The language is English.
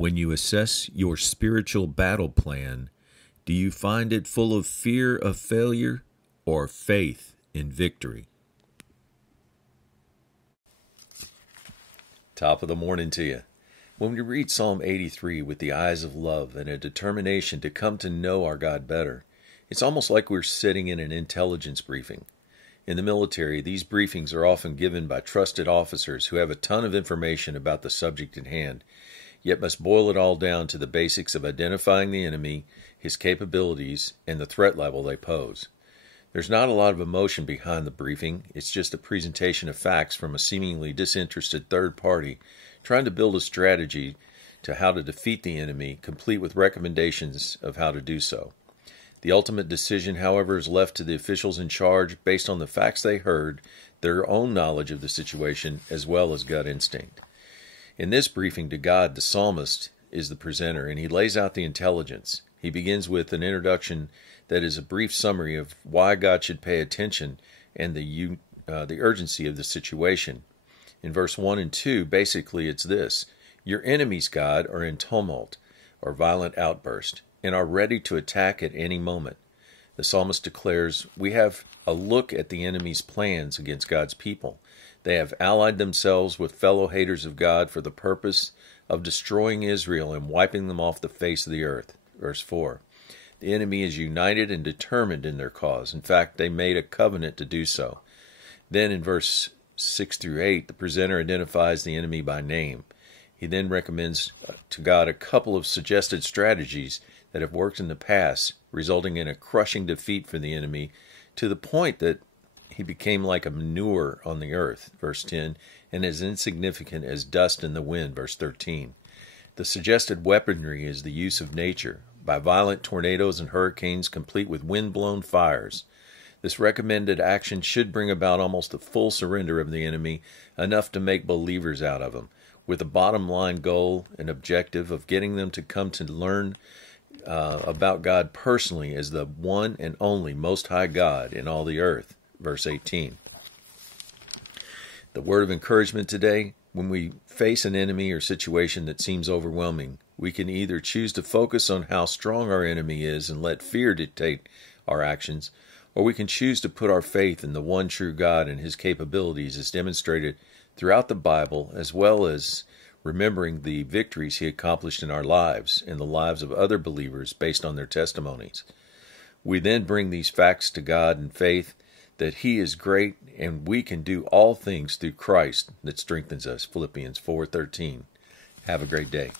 When you assess your spiritual battle plan, do you find it full of fear of failure or faith in victory? Top of the morning to you. When we read Psalm 83 with the eyes of love and a determination to come to know our God better, it's almost like we're sitting in an intelligence briefing. In the military, these briefings are often given by trusted officers who have a ton of information about the subject at hand, yet must boil it all down to the basics of identifying the enemy, his capabilities, and the threat level they pose. There's not a lot of emotion behind the briefing. It's just a presentation of facts from a seemingly disinterested third party trying to build a strategy to how to defeat the enemy, complete with recommendations of how to do so. The ultimate decision, however, is left to the officials in charge based on the facts they heard, their own knowledge of the situation, as well as gut instinct. In this briefing to God, the psalmist is the presenter, and he lays out the intelligence. He begins with an introduction that is a brief summary of why God should pay attention and the urgency of the situation. In verse 1 and 2, basically it's this: your enemies, God, are in tumult or violent outburst and are ready to attack at any moment. The psalmist declares, we have a look at the enemy's plans against God's people. They have allied themselves with fellow haters of God for the purpose of destroying Israel and wiping them off the face of the earth. Verse 4. The enemy is united and determined in their cause. In fact, they made a covenant to do so. Then in verse 6 through 8, the presenter identifies the enemy by name. He then recommends to God a couple of suggested strategies that have worked in the past, resulting in a crushing defeat for the enemy to the point that he became like a manure on the earth, verse 10, and as insignificant as dust in the wind, verse 13. The suggested weaponry is the use of nature, by violent tornadoes and hurricanes complete with wind-blown fires. This recommended action should bring about almost a full surrender of the enemy, enough to make believers out of them, with a bottom-line goal and objective of getting them to come to learn about God personally as the one and only Most High God in all the earth. Verse 18. The word of encouragement today: when we face an enemy or situation that seems overwhelming, we can either choose to focus on how strong our enemy is and let fear dictate our actions, or we can choose to put our faith in the one true God and His capabilities as demonstrated throughout the Bible, as well as remembering the victories He accomplished in our lives and the lives of other believers based on their testimonies. We then bring these facts to God in faith that He is great and we can do all things through Christ that strengthens us. Philippians 4:13. Have a great day.